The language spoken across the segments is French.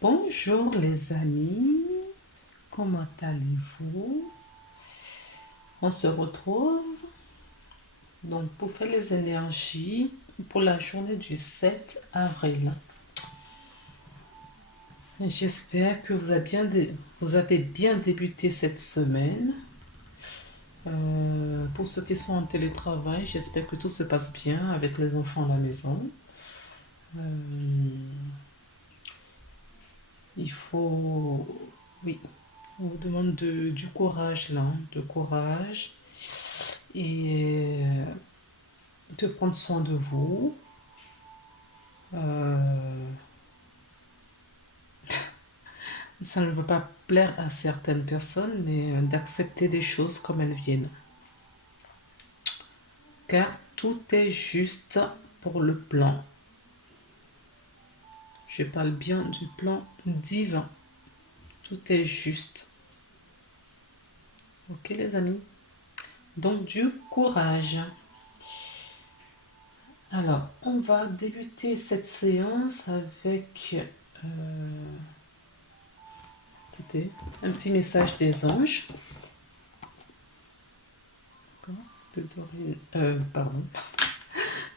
Bonjour les amis, comment allez-vous? On se retrouve donc pour faire les énergies pour la journée du 7 avril. J'espère que vous avez bien débuté cette semaine. Pour ceux qui sont en télétravail, j'espère que tout se passe bien avec les enfants à la maison. Euh, il faut, oui, on vous demande du courage là, de courage et de prendre soin de vous. Euh, Ça ne va pas plaire à certaines personnes, mais d'accepter des choses comme elles viennent. Car tout est juste pour le plan. Je parle bien du plan divin. Tout est juste. Ok les amis? Donc du courage. Alors, on va débuter cette séance avec écoutez, un petit message des anges. De Dorine, pardon,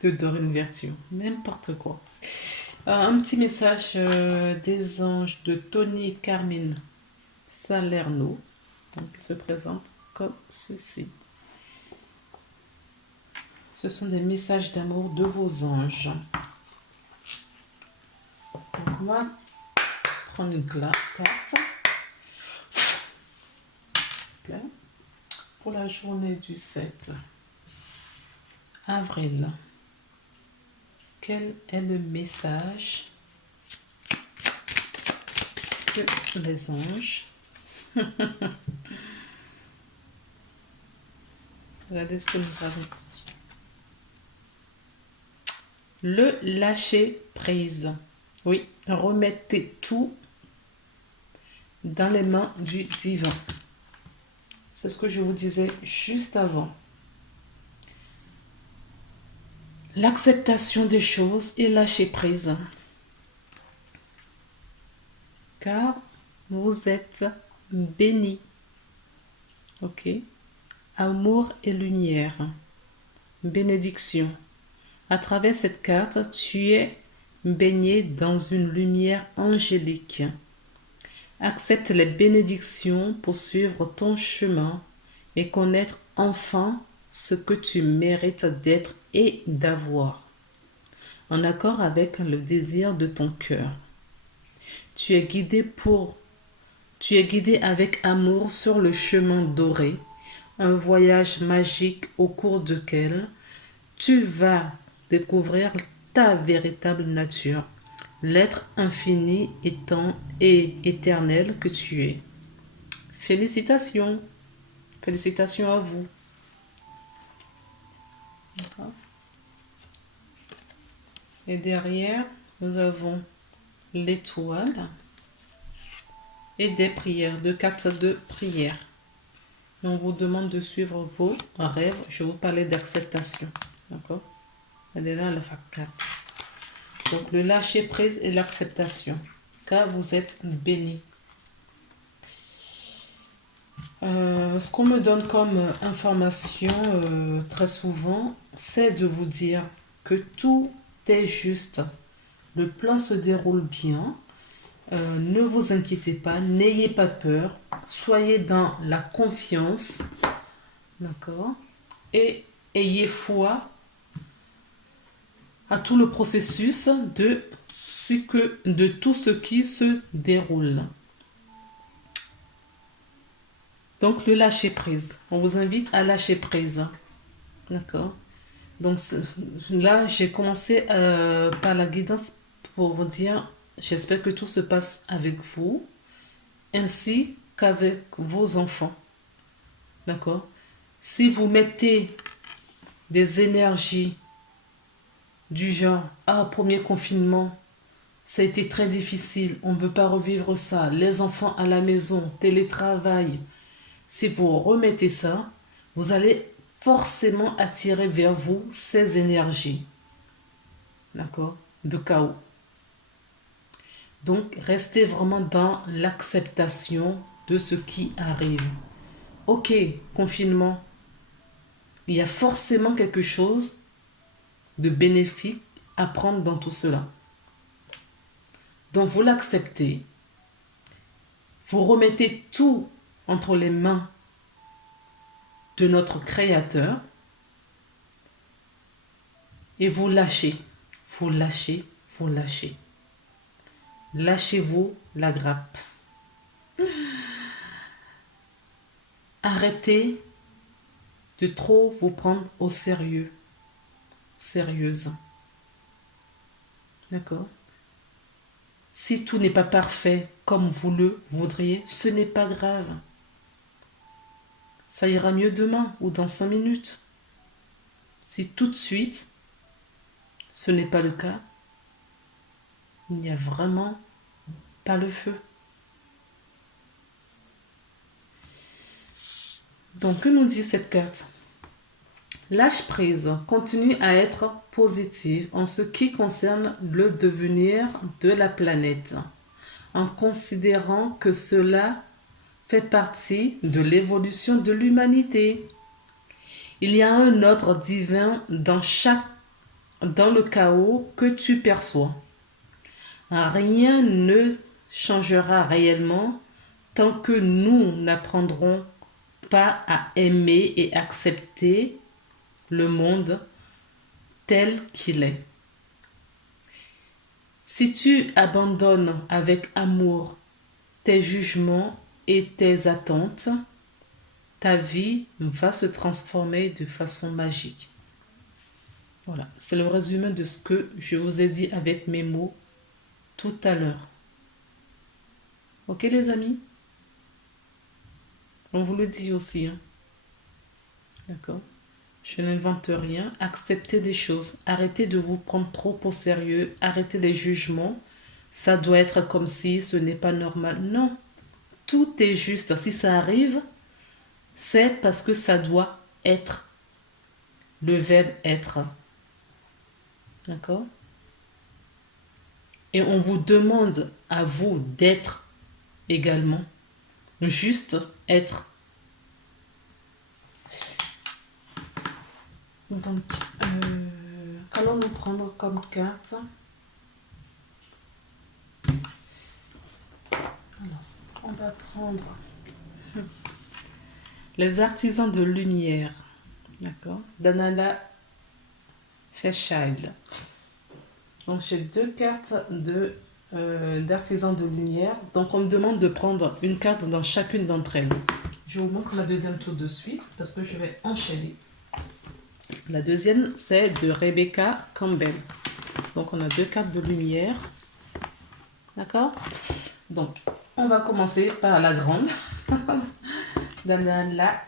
de Dorine Virtue, n'importe quoi. Un petit message des anges de Tony Carmine Salerno, donc, qui se présente comme ceci. Ce sont des messages d'amour de vos anges. Donc, on va prendre une carte pour la journée du 7 avril. Quel est le message que les anges regardez ce que nous avons. Le lâcher prise. Oui, remettez tout dans les mains du divin. C'est ce que je vous disais juste avant. L'acceptation des choses et lâcher prise. Car vous êtes bénis. Ok? Amour et lumière. Bénédiction. À travers cette carte, tu es baigné dans une lumière angélique. Accepte les bénédictions pour suivre ton chemin et connaître enfin ce que tu mérites d'être et d'avoir, en accord avec le désir de ton cœur. Tu es guidé avec amour sur le chemin doré, un voyage magique au cours duquel tu vas découvrir ta véritable nature, l'être infini et éternel que tu es. Félicitations. Félicitations à vous. Et derrière, nous avons l'étoile et des prières, deux cartes de prière. Et on vous demande de suivre vos rêves. Je vous parlais d'acceptation. D'accord? Elle est là, la 4. Donc, le lâcher prise et l'acceptation. Car vous êtes bénis. Ce qu'on me donne comme information très souvent, c'est de vous dire que tout est juste. Le plan se déroule bien. Ne vous inquiétez pas, n'ayez pas peur. Soyez dans la confiance. D'accord? Et ayez foi à tout le processus de tout ce qui se déroule. Donc, le lâcher prise. On vous invite à lâcher prise. D'accord? Donc, là, j'ai commencé par la guidance pour vous dire, j'espère que tout se passe avec vous, ainsi qu'avec vos enfants. D'accord? Si vous mettez des énergies du genre, premier confinement, ça a été très difficile, on ne veut pas revivre ça, les enfants à la maison, télétravail, si vous remettez ça, vous allez forcément attirer vers vous ces énergies, d'accord, de chaos. Donc, restez vraiment dans l'acceptation de ce qui arrive. Ok, confinement, il y a forcément quelque chose de bénéfique à prendre dans tout cela. Donc, vous l'acceptez. Vous remettez tout entre les mains de notre Créateur et vous lâchez. Vous lâchez, vous lâchez. Lâchez-vous la grappe. Arrêtez de trop vous prendre au sérieux. Sérieuse. D'accord? Si tout n'est pas parfait comme vous le voudriez, ce n'est pas grave. Ça ira mieux demain ou dans 5 minutes. Si tout de suite, ce n'est pas le cas, il n'y a vraiment pas le feu. Donc, que nous dit cette carte? Lâche prise continue à être positive en ce qui concerne le devenir de la planète, en considérant que cela fait partie de l'évolution de l'humanité. Il y a un ordre divin dans le chaos que tu perçois. Rien ne changera réellement tant que nous n'apprendrons pas à aimer et accepter le monde tel qu'il est. Si tu abandonnes avec amour tes jugements et tes attentes, ta vie va se transformer de façon magique. Voilà, c'est le résumé de ce que je vous ai dit avec mes mots tout à l'heure. Ok les amis? On vous le dit aussi. Hein? D'accord? Je n'invente rien. Acceptez des choses. Arrêtez de vous prendre trop au sérieux. Arrêtez les jugements. Ça doit être comme si ce n'est pas normal. Non. Tout est juste. Si ça arrive, c'est parce que ça doit être. Le verbe être. D'accord? Et on vous demande à vous d'être également. Juste être. Donc, qu'allons-nous prendre comme carte? Alors, on va prendre les artisans de lumière. D'accord? Danala Fairchild. Donc, j'ai deux cartes d'artisans de lumière. Donc, on me demande de prendre une carte dans chacune d'entre elles. Je vous montre la deuxième tout de suite parce que je vais enchaîner. La deuxième, c'est de Rebecca Campbell. Donc, on a deux cartes de lumière. D'accord? Donc, on va commencer par la grande. Danala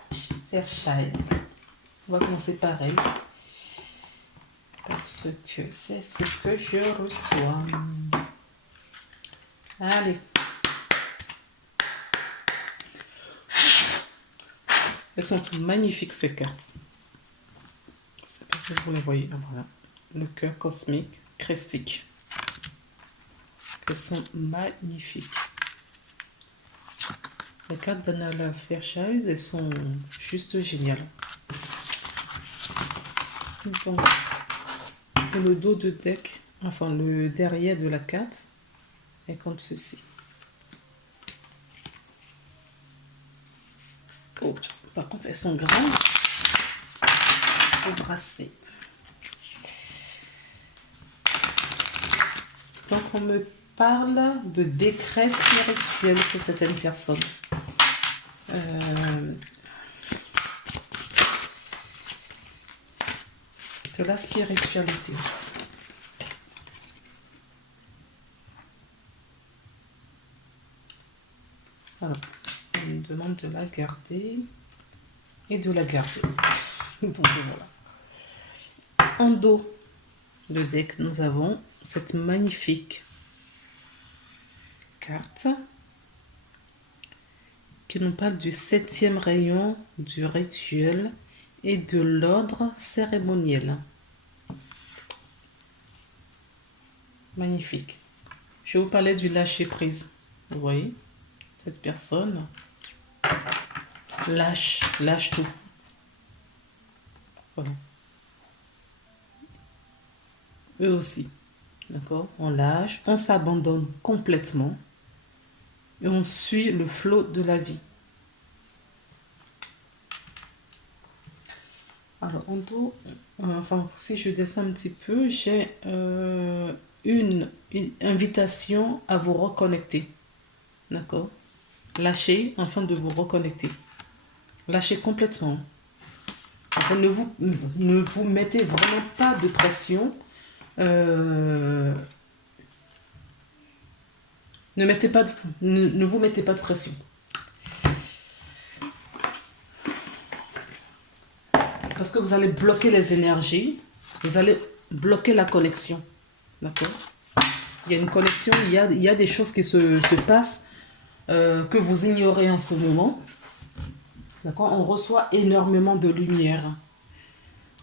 Fairchild. On va commencer par elle. Parce que c'est ce que je reçois. Allez. Elles sont magnifiques, ces cartes. Je ne sais pas si vous les voyez. Voilà. Le cœur cosmique, christique. Elles sont magnifiques. Les cartes d'Anala Fairchild, elles sont juste géniales. Donc, le dos de deck, enfin le derrière de la carte, est comme ceci. Oh, par contre, elles sont grandes. Au brasser. Donc, on me parle de décret spirituel pour certaines personnes. De la spiritualité. Alors, on me demande de la garder et de la garder. Donc voilà. En dos de deck, nous avons cette magnifique carte qui nous parle du 7e rayon du rituel et de l'ordre cérémoniel. Magnifique. Je vous parlais du lâcher prise. Vous voyez, cette personne lâche tout. Voilà. Eux aussi. D'accord? On lâche, on s'abandonne complètement et on suit le flot de la vie. Alors, enfin, si je descends un petit peu, j'ai une invitation à vous reconnecter. D'accord? Lâchez afin de vous reconnecter. Lâchez complètement. Enfin, ne vous mettez vraiment pas de pression. Ne vous mettez pas de pression. Parce que vous allez bloquer les énergies. Vous allez bloquer la connexion. D'accord? Il y a une connexion, il y a des choses qui se passent que vous ignorez en ce moment. D'accord? On reçoit énormément de lumière.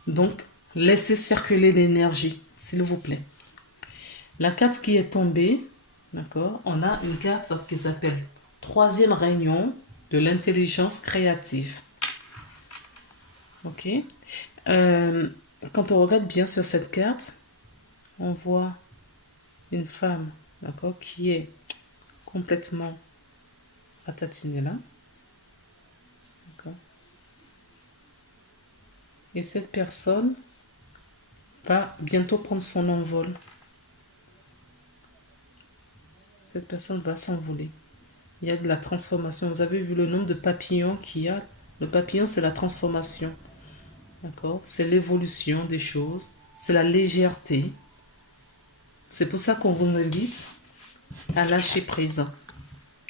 Donc, laissez circuler l'énergie, s'il vous plaît. La carte qui est tombée, d'accord? On a une carte qui s'appelle Troisième réunion de l'intelligence créative. Ok? Quand on regarde bien sur cette carte, on voit une femme, d'accord, qui est complètement ratatinée là. D'accord? Et cette personne va bientôt prendre son envol. Cette personne va s'envoler. Il y a de la transformation. Vous avez vu le nombre de papillons qu'il y a. Le papillon, c'est la transformation. D'accord? C'est l'évolution des choses. C'est la légèreté. C'est pour ça qu'on vous invite à lâcher prise.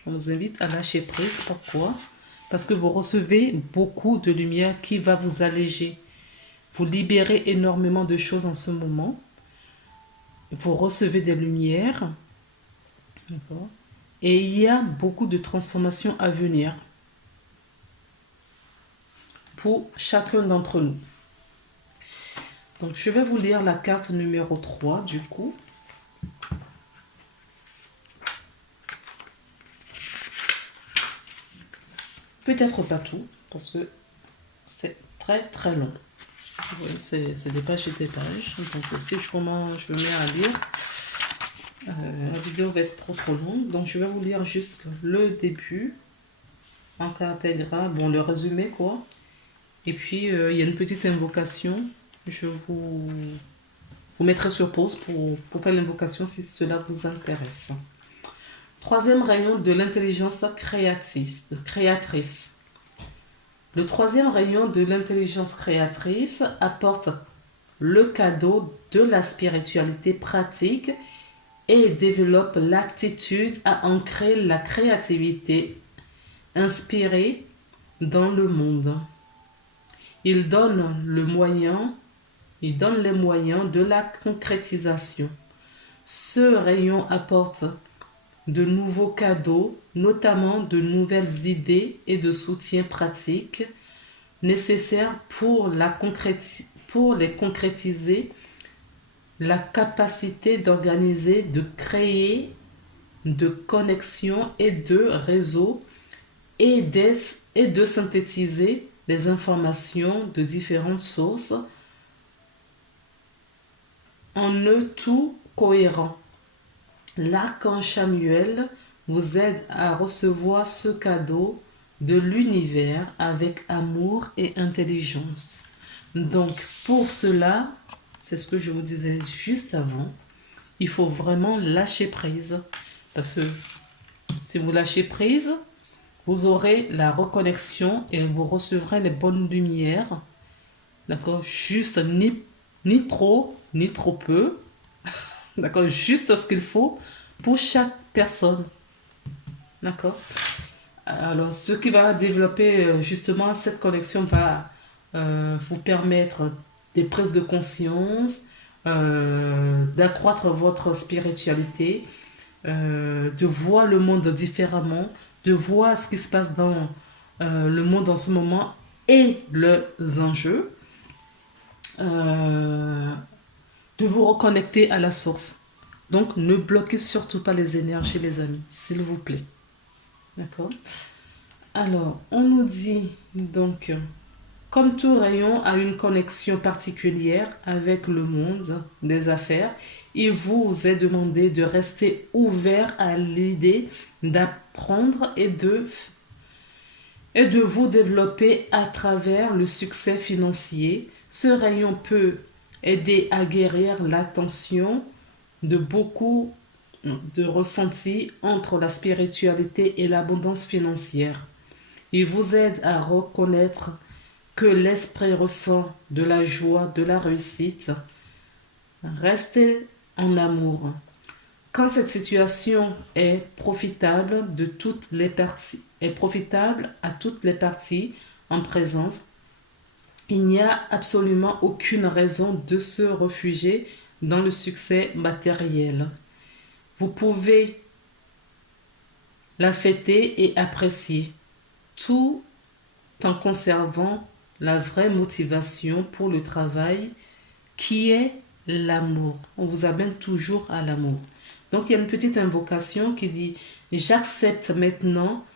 On vous invite à lâcher prise. Pourquoi? Parce que vous recevez beaucoup de lumière qui va vous alléger. Vous libérez énormément de choses en ce moment. Vous recevez des lumières. D'accord? Et il y a beaucoup de transformations à venir pour chacun d'entre nous. Donc, je vais vous lire la carte numéro 3 du coup. Peut-être pas tout, parce que c'est très très long. Vous voyez, c'est des pages et des pages. Donc, si je me mets à lire, la vidéo va être trop longue. Donc, je vais vous lire juste le début en caractère gras. Bon, le résumé, quoi. Et puis, il y a une petite invocation. Je vous mettrai sur pause pour faire l'invocation si cela vous intéresse. Troisième rayon de l'intelligence créatrice. Le troisième rayon de l'intelligence créatrice apporte le cadeau de la spiritualité pratique et développe l'attitude à ancrer la créativité inspirée dans le monde. Il donne les moyens de la concrétisation. Ce rayon apporte de nouveaux cadeaux, notamment de nouvelles idées et de soutien pratique nécessaires pour les concrétiser, la capacité d'organiser, de créer, de connexion et de réseau et de synthétiser les informations de différentes sources en un tout cohérent. L'archange Samuel vous aide à recevoir ce cadeau de l'univers avec amour et intelligence. Donc, pour cela, c'est ce que je vous disais juste avant, il faut vraiment lâcher prise. Parce que si vous lâchez prise, vous aurez la reconnexion et vous recevrez les bonnes lumières. D'accord? Juste ni trop, ni trop peu. D'accord? Juste ce qu'il faut pour chaque personne. D'accord? Alors, ce qui va développer justement cette connexion va vous permettre des prises de conscience, d'accroître votre spiritualité, de voir le monde différemment, de voir ce qui se passe dans le monde en ce moment et les enjeux, de vous reconnecter à la source. Donc, ne bloquez surtout pas les énergies, les amis, s'il vous plaît. D'accord? Alors, on nous dit donc, comme tout rayon a une connexion particulière avec le monde des affaires, il vous est demandé de rester ouvert à l'idée d'apprendre et de vous développer à travers le succès financier. Ce rayon peut aider à guérir l'attention de beaucoup de ressentis entre la spiritualité et l'abondance financière. Il vous aide à reconnaître que l'esprit ressent de la joie, de la réussite. Restez en amour. Quand cette situation est profitable est profitable à toutes les parties en présence, il n'y a absolument aucune raison de se réfugier dans le succès matériel. Vous pouvez la fêter et apprécier, tout en conservant la vraie motivation pour le travail qui est l'amour. On vous amène toujours à l'amour. Donc il y a une petite invocation qui dit: j'accepte maintenant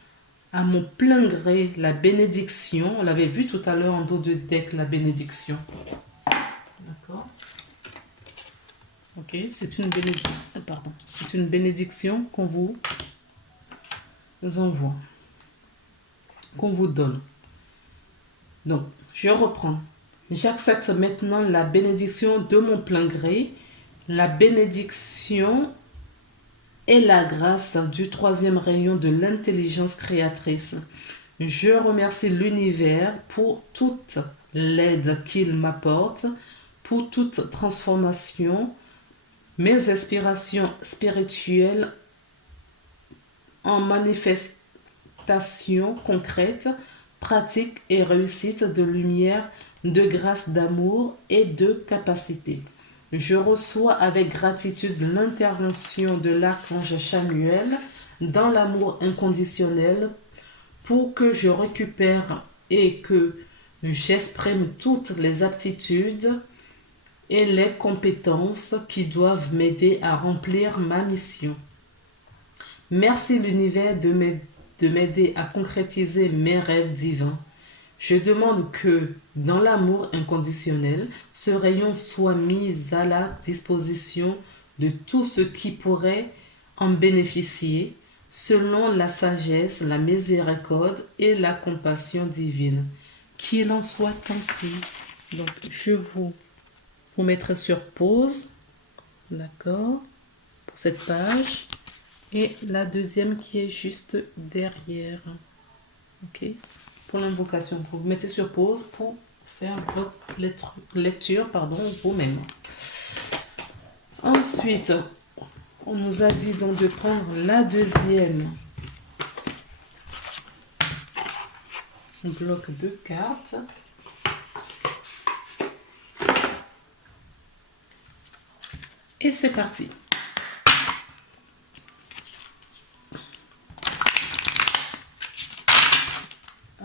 à mon plein gré la bénédiction. On l'avait vu tout à l'heure en dos de deck, la bénédiction. D'accord? Ok, c'est une bénédiction. Pardon. C'est une bénédiction qu'on vous envoie, qu'on vous donne. Donc, je reprends. J'accepte maintenant la bénédiction de mon plein gré, la bénédiction et la grâce du troisième rayon de l'intelligence créatrice. Je remercie l'univers pour toute l'aide qu'il m'apporte, pour toute transformation, mes aspirations spirituelles en manifestation concrète, pratique et réussite de lumière, de grâce, d'amour et de capacité. Je reçois avec gratitude l'intervention de l'archange Chamuel dans l'amour inconditionnel pour que je récupère et que j'exprime toutes les aptitudes et les compétences qui doivent m'aider à remplir ma mission. Merci l'univers de m'aider à concrétiser mes rêves divins. Je demande que, dans l'amour inconditionnel, ce rayon soit mis à la disposition de tous ceux qui pourraient en bénéficier, selon la sagesse, la miséricorde et la compassion divine. Qu'il en soit ainsi. Donc, je vous mettrai sur pause, d'accord, pour cette page. Et la deuxième qui est juste derrière. Ok. Pour l'invocation, vous mettez sur pause pour faire votre lecture vous-même. Ensuite, on nous a dit donc de prendre la deuxième bloc de cartes. Et c'est parti.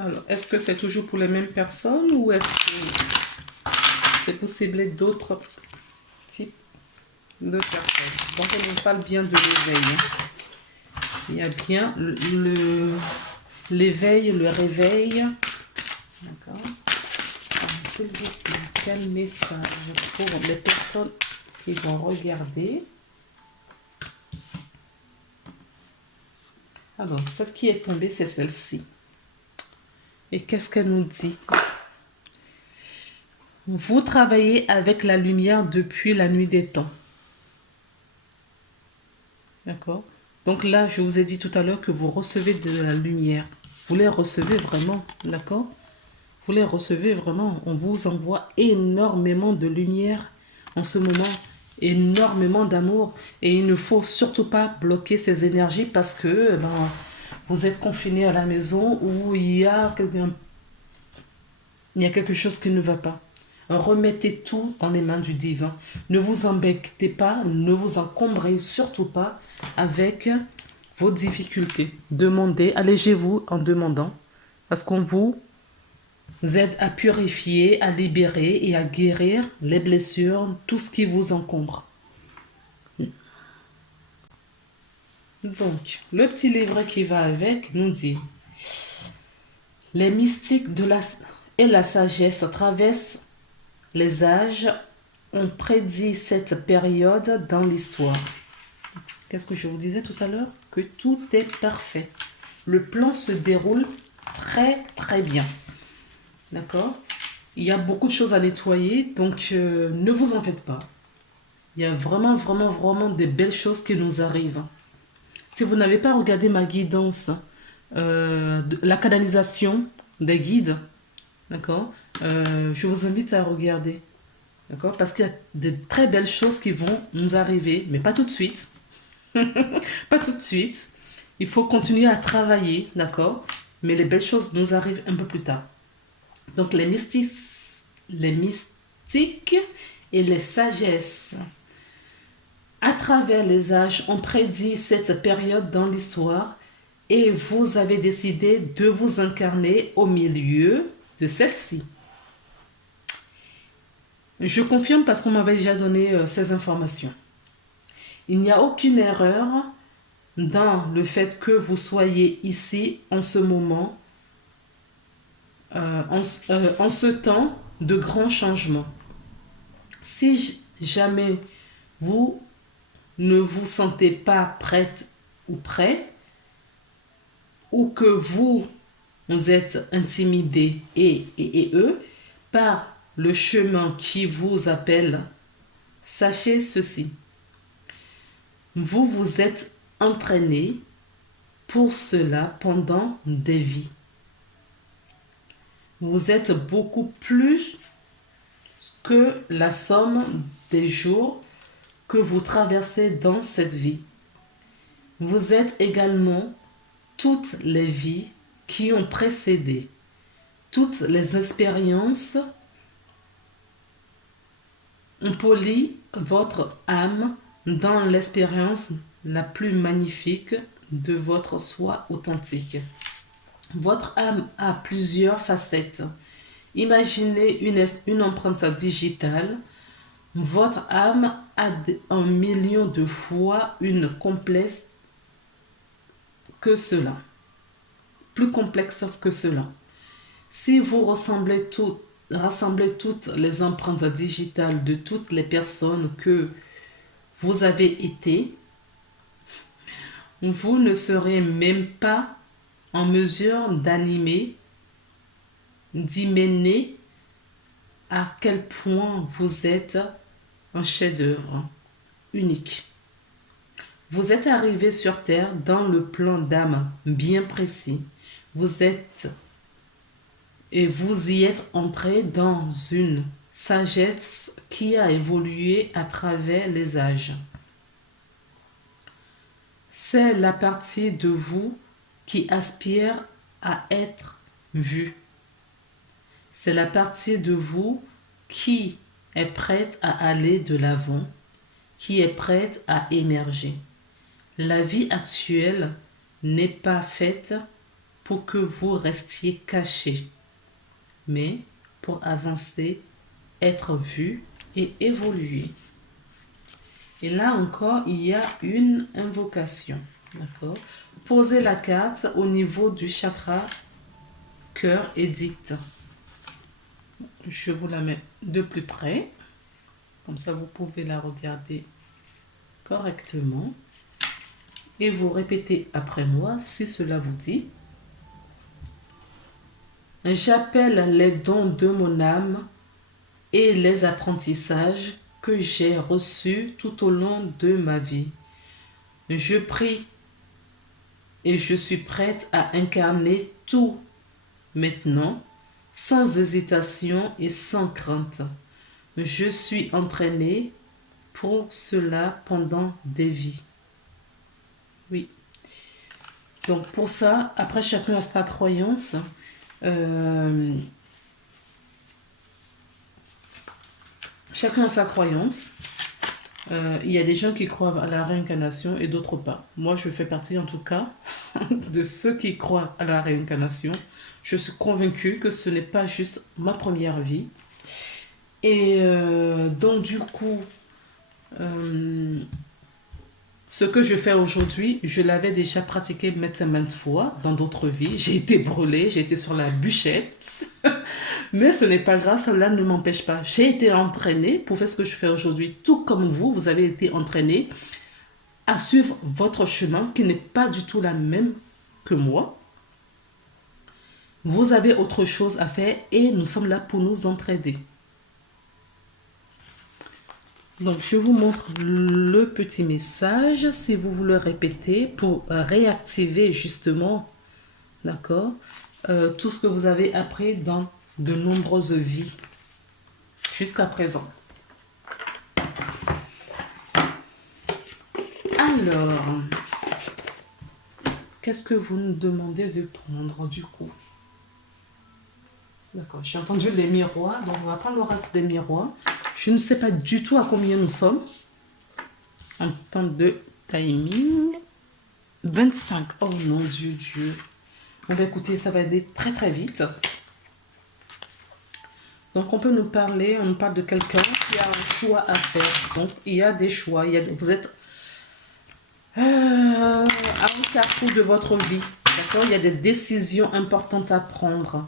Alors, est-ce que c'est toujours pour les mêmes personnes ou est-ce que c'est possible d'autres types de personnes? Donc, on parle bien de l'éveil. Il y a bien l'éveil, le réveil. D'accord. S'il vous plaît, quel message pour les personnes qui vont regarder? Alors, celle qui est tombée, c'est celle-ci. Et qu'est-ce qu'elle nous dit? Vous travaillez avec la lumière depuis la nuit des temps. D'accord? Donc là, je vous ai dit tout à l'heure que vous recevez de la lumière. Vous les recevez vraiment, d'accord? Vous les recevez vraiment. On vous envoie énormément de lumière en ce moment, énormément d'amour. Et il ne faut surtout pas bloquer ces énergies parce que vous êtes confiné à la maison où il y a quelque chose qui ne va pas. Remettez tout dans les mains du divin. Ne vous embêtez pas, ne vous encombrez surtout pas avec vos difficultés. Demandez, allégez-vous en demandant, parce qu'on vous aide à purifier, à libérer et à guérir les blessures, tout ce qui vous encombre. Donc, le petit livret qui va avec nous dit: les mystiques et la sagesse traversent les âges, ont prédit cette période dans l'histoire. Qu'est-ce que je vous disais tout à l'heure? Que tout est parfait. Le plan se déroule très très bien. D'accord? Il y a beaucoup de choses à nettoyer, donc ne vous en faites pas. Il y a vraiment, vraiment, vraiment des belles choses qui nous arrivent. Si vous n'avez pas regardé ma guidance, la canalisation des guides, d'accord, je vous invite à regarder. D'accord? Parce qu'il y a de très belles choses qui vont nous arriver, mais pas tout de suite. Pas tout de suite. Il faut continuer à travailler, d'accord? Mais les belles choses nous arrivent un peu plus tard. Donc les mystiques et les sagesses, à travers les âges, ont prédit cette période dans l'histoire et vous avez décidé de vous incarner au milieu de celle-ci. Je confirme parce qu'on m'avait déjà donné ces informations. Il n'y a aucune erreur dans le fait que vous soyez ici en ce moment, en ce temps de grands changements. Si jamais vous ne vous sentez pas prête ou prêt, ou que vous êtes intimidé et eux par le chemin qui vous appelle, sachez ceci: vous vous êtes entraîné pour cela pendant des vies. Vous êtes beaucoup plus que la somme des jours que vous traversez dans cette vie. Vous êtes également toutes les vies qui ont précédé, toutes les expériences ont poli votre âme dans l'expérience la plus magnifique de votre soi authentique. Votre âme a plusieurs facettes. Imaginez une empreinte digitale. Votre âme a 1 million de fois une complexe que cela. Plus complexe que cela. Si vous rassemblez toutes les empreintes digitales de toutes les personnes que vous avez été, vous ne serez même pas en mesure d'imaginer à quel point vous êtes un chef-d'œuvre unique. Vous êtes arrivé sur Terre dans le plan d'âme bien précis. Vous y êtes entré dans une sagesse qui a évolué à travers les âges. C'est la partie de vous qui aspire à être vue. C'est la partie de vous qui est prête à aller de l'avant, qui est prête à émerger. La vie actuelle n'est pas faite pour que vous restiez caché, mais pour avancer, être vu et évoluer. Et là encore, il y a une invocation. D'accord? Posez la carte au niveau du chakra cœur et dites. Je vous la mets de plus près. Comme ça, vous pouvez la regarder correctement. Et vous répétez après moi si cela vous dit. J'appelle les dons de mon âme et les apprentissages que j'ai reçus tout au long de ma vie. Je prie et je suis prête à incarner tout maintenant, sans hésitation et sans crainte. Je suis entraînée pour cela pendant des vies. Oui. Donc pour ça, après chacun a sa croyance. Chacun a sa croyance. Il y a des gens qui croient à la réincarnation et d'autres pas. Moi, je fais partie en tout cas de ceux qui croient à la réincarnation. Je suis convaincue que ce n'est pas juste ma première vie. Et donc du coup, Ce que je fais aujourd'hui, je l'avais déjà pratiqué maintes fois dans d'autres vies. J'ai été brûlée, j'ai été sur la bûchette. Mais ce n'est pas grave, cela ne m'empêche pas. J'ai été entraînée pour faire ce que je fais aujourd'hui. Tout comme vous avez été entraînée à suivre votre chemin qui n'est pas du tout la même que moi. Vous avez autre chose à faire et nous sommes là pour nous entraider. Donc, je vous montre le petit message, si vous voulez répéter, pour réactiver justement, d'accord, tout ce que vous avez appris dans de nombreuses vies jusqu'à présent. Alors, qu'est-ce que vous nous demandez de prendre du coup? D'accord, j'ai entendu les miroirs, donc on va prendre l'oracle des miroirs. Je ne sais pas du tout à combien nous sommes. En temps de timing. 25. Oh non, Dieu. On va écouter, ça va aller très très vite. Donc on peut nous parler, on nous parle de quelqu'un qui a un choix à faire. Donc il y a des choix, vous êtes à un carrefour de votre vie. D'accord? Il y a des décisions importantes à prendre.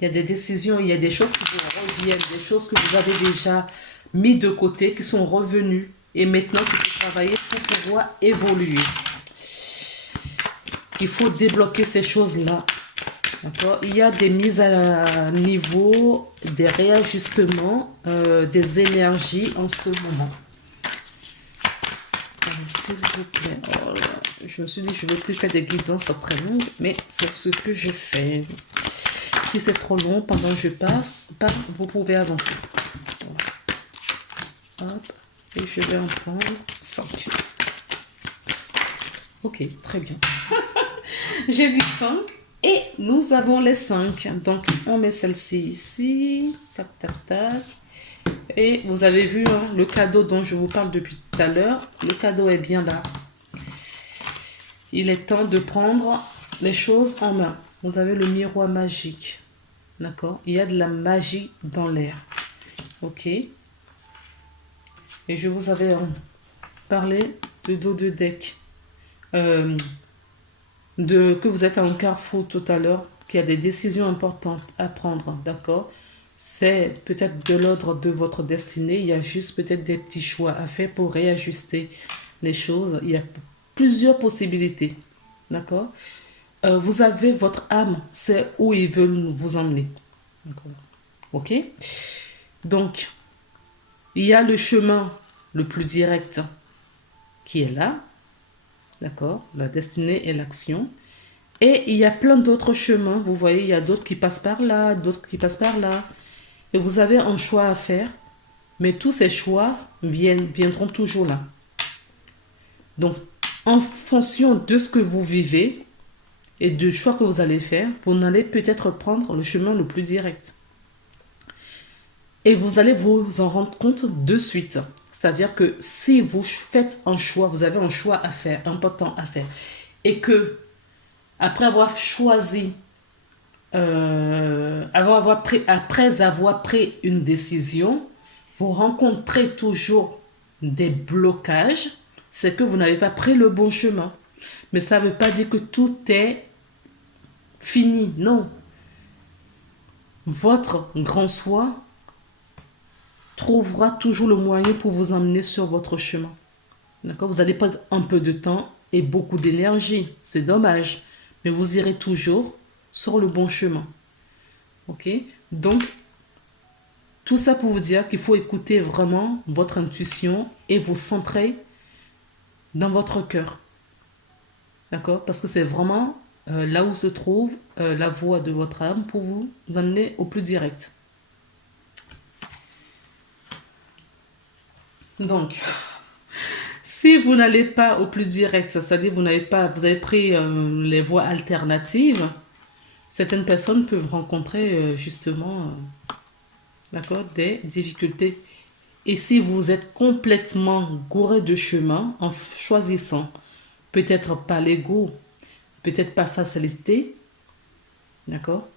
Il y a des décisions, il y a des choses qui vous reviennent, des choses que vous avez déjà mis de côté, qui sont revenues. Et maintenant, il faut travailler pour pouvoir évoluer. Il faut débloquer ces choses-là. D'accord? Il y a des mises à niveau, des réajustements, des énergies en ce moment. S'il vous plaît. Oh là, je me suis dit, je ne vais plus faire des guidances très longues, mais c'est ce que je fais. Si c'est trop long, pendant que je passe, vous pouvez avancer. Voilà. Hop. Et je vais en prendre 5. Ok, très bien. J'ai dit 5. Et nous avons les 5. Donc, on met celle-ci ici. Tac, tac, tac. Et vous avez vu le cadeau dont je vous parle depuis tout à l'heure. Le cadeau est bien là. Il est temps de prendre les choses en main. Vous avez le miroir magique. D'accord? Il y a de la magie dans l'air. Ok? Et je vous avais parlé de dos de deck. Que vous êtes à un carrefour tout à l'heure, qu'il y a des décisions importantes à prendre. D'accord? C'est peut-être de l'ordre de votre destinée. Il y a juste peut-être des petits choix à faire pour réajuster les choses. Il y a plusieurs possibilités. D'accord? Vous avez votre âme, c'est où ils veulent vous emmener. Ok? Donc, il y a le chemin le plus direct qui est là. D'accord? La destinée et l'action. Et il y a plein d'autres chemins. Vous voyez, il y a d'autres qui passent par là, d'autres qui passent par là. Et vous avez un choix à faire. Mais tous ces choix viendront toujours là. Donc, en fonction de ce que vous vivez, et de choix que vous allez faire, vous allez peut-être prendre le chemin le plus direct. Et vous allez vous en rendre compte de suite. C'est-à-dire que si vous faites un choix, vous avez un choix à faire, important à faire, et que après avoir choisi, après avoir pris une décision, vous rencontrez toujours des blocages, c'est que vous n'avez pas pris le bon chemin. Mais ça ne veut pas dire que tout est fini, non. Votre grand soi trouvera toujours le moyen pour vous emmener sur votre chemin. D'accord? Vous allez perdre un peu de temps et beaucoup d'énergie. C'est dommage. Mais vous irez toujours sur le bon chemin. Ok? Donc, tout ça pour vous dire qu'il faut écouter vraiment votre intuition et vous centrer dans votre cœur. D'accord? Parce que c'est vraiment là où se trouve la voie de votre âme pour vous amener au plus direct. Donc, si vous n'allez pas au plus direct, c'est-à-dire vous avez pris les voies alternatives, certaines personnes peuvent rencontrer justement d'accord, des difficultés. Et si vous êtes complètement gouré de chemin en choisissant peut-être pas l'ego, peut-être pas facilité, d'accord,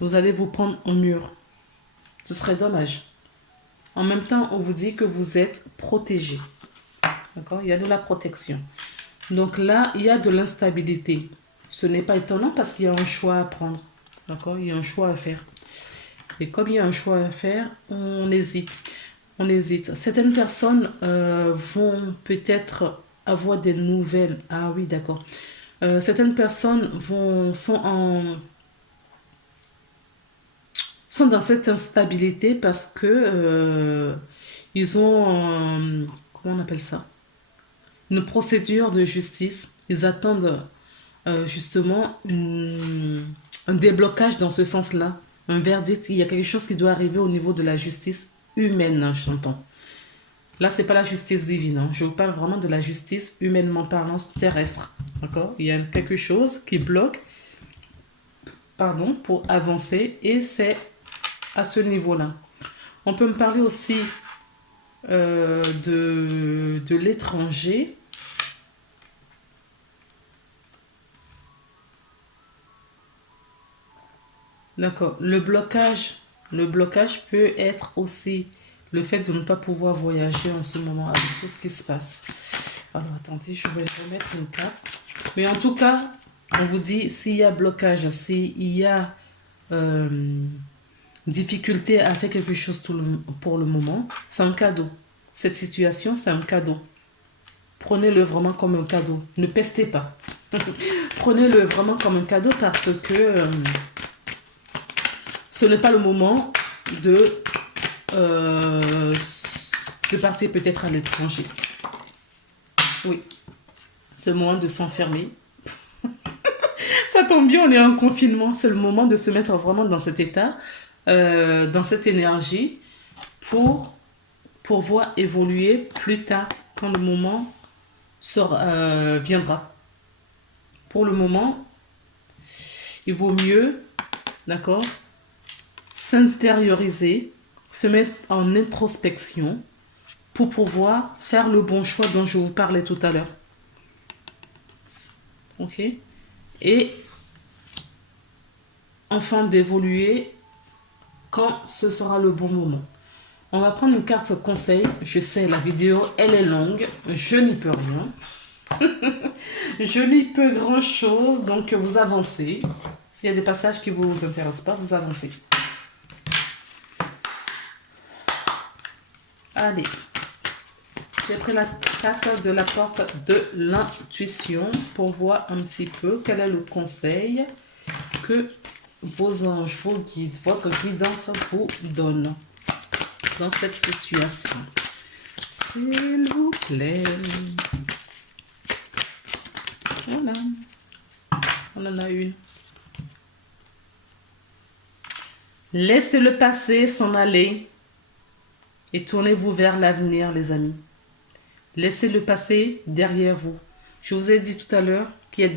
vous allez vous prendre un mur. Ce serait dommage. En même temps, on vous dit que vous êtes protégé. D'accord? Il y a de la protection. Donc là, il y a de l'instabilité. Ce n'est pas étonnant parce qu'il y a un choix à prendre. D'accord? Il y a un choix à faire. Et comme il y a un choix à faire, on hésite. On hésite. Certaines personnes vont peut-être avoir des nouvelles. Ah oui, d'accord. Certaines personnes sont dans cette instabilité parce que ils ont, comment on appelle ça? Une procédure de justice. Ils attendent justement un déblocage dans ce sens-là, un verdict. Il y a quelque chose qui doit arriver au niveau de la justice humaine, hein, j'entends. Là, c'est pas la justice divine, hein. Je vous parle vraiment de la justice humainement parlant terrestre. D'accord? Il y a quelque chose qui bloque, pardon, pour avancer et c'est à ce niveau-là. On peut me parler aussi de l'étranger. D'accord. Le blocage peut être aussi le fait de ne pas pouvoir voyager en ce moment avec tout ce qui se passe. Alors attendez, je vais remettre une carte. Mais en tout cas, on vous dit s'il y a blocage, s'il y a difficulté à faire quelque chose pour le moment, c'est un cadeau. Cette situation, c'est un cadeau. Prenez-le vraiment comme un cadeau. Ne pestez pas. Prenez-le vraiment comme un cadeau parce que ce n'est pas le moment euh, de partir peut-être à l'étranger. Oui, c'est le moment de s'enfermer. Ça tombe bien, on est en confinement. C'est le moment de se mettre vraiment dans cet état, dans cette énergie pour pouvoir évoluer plus tard quand le moment viendra. Pour le moment, il vaut mieux, d'accord, s'intérioriser, se mettre en introspection pour pouvoir faire le bon choix dont je vous parlais tout à l'heure. Ok? Et enfin d'évoluer quand ce sera le bon moment. On va prendre une carte conseil. Je sais, la vidéo, elle est longue. Je n'y peux rien. Je n'y peux grand chose. Donc, vous avancez. S'il y a des passages qui ne vous intéressent pas, vous avancez. Allez. J'ai pris la carte de la porte de l'intuition pour voir un petit peu quel est le conseil que vos anges, vos guides, votre guidance vous donne dans cette situation. S'il vous plaît. Voilà. On en a une. Laissez le passé s'en aller et tournez-vous vers l'avenir, les amis. Laissez le passé derrière vous. Je vous ai dit tout à l'heure qu'il y a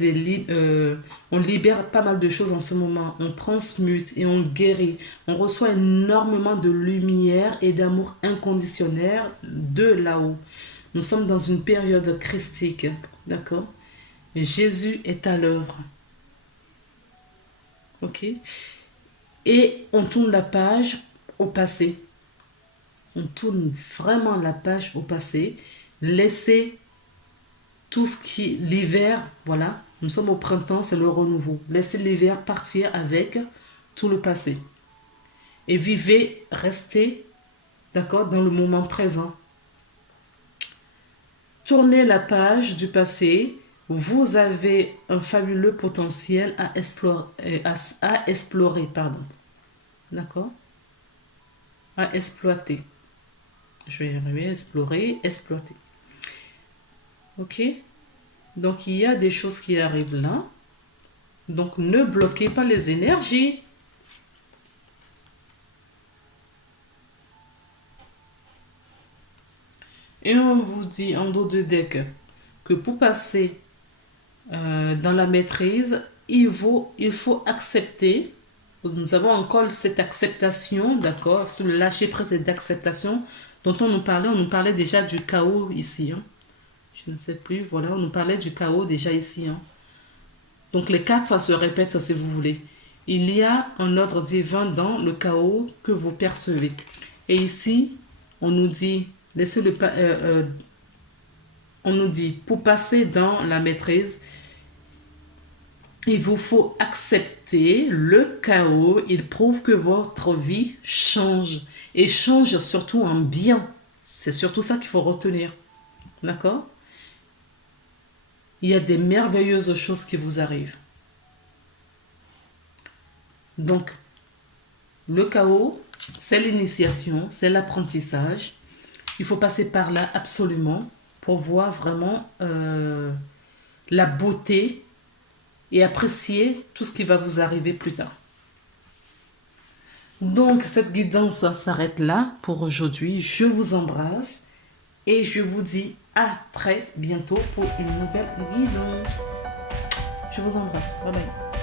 on libère pas mal de choses en ce moment. On transmute et on guérit. On reçoit énormément de lumière et d'amour inconditionnel de là-haut. Nous sommes dans une période christique. D'accord? Jésus est à l'œuvre. Ok? Et on tourne la page au passé. On tourne vraiment la page au passé. Laissez tout ce qui... L'hiver, voilà. Nous sommes au printemps, c'est le renouveau. Laissez l'hiver partir avec tout le passé. Et vivez, restez, d'accord, dans le moment présent. Tournez la page du passé. Vous avez un fabuleux potentiel à explorer, pardon. D'accord? À exploiter. Je vais y arriver, explorer, exploiter. Ok? Donc, il y a des choses qui arrivent là. Donc, ne bloquez pas les énergies. Et on vous dit en dos de deck que pour passer dans la maîtrise, il faut accepter. Nous avons encore cette acceptation, d'accord, sur le lâcher prise et d'acceptation dont on nous parlait déjà du chaos ici. Hein. Je ne sais plus, voilà, on nous parlait du chaos déjà ici. Hein. Donc les quatre, ça se répète si vous voulez. Il y a un ordre divin dans le chaos que vous percevez. Et ici, on nous dit, laissez le on nous dit, pour passer dans la maîtrise, il vous faut accepter le chaos. Il prouve que votre vie change. Et change surtout en bien. C'est surtout ça qu'il faut retenir. D'accord? Il y a des merveilleuses choses qui vous arrivent. Donc, le chaos, c'est l'initiation, c'est l'apprentissage. Il faut passer par là absolument pour voir vraiment la beauté et apprécier tout ce qui va vous arriver plus tard. Donc, cette guidance s'arrête là pour aujourd'hui. Je vous embrasse et je vous dis à très bientôt pour une nouvelle guidance. Je vous embrasse. Bye bye.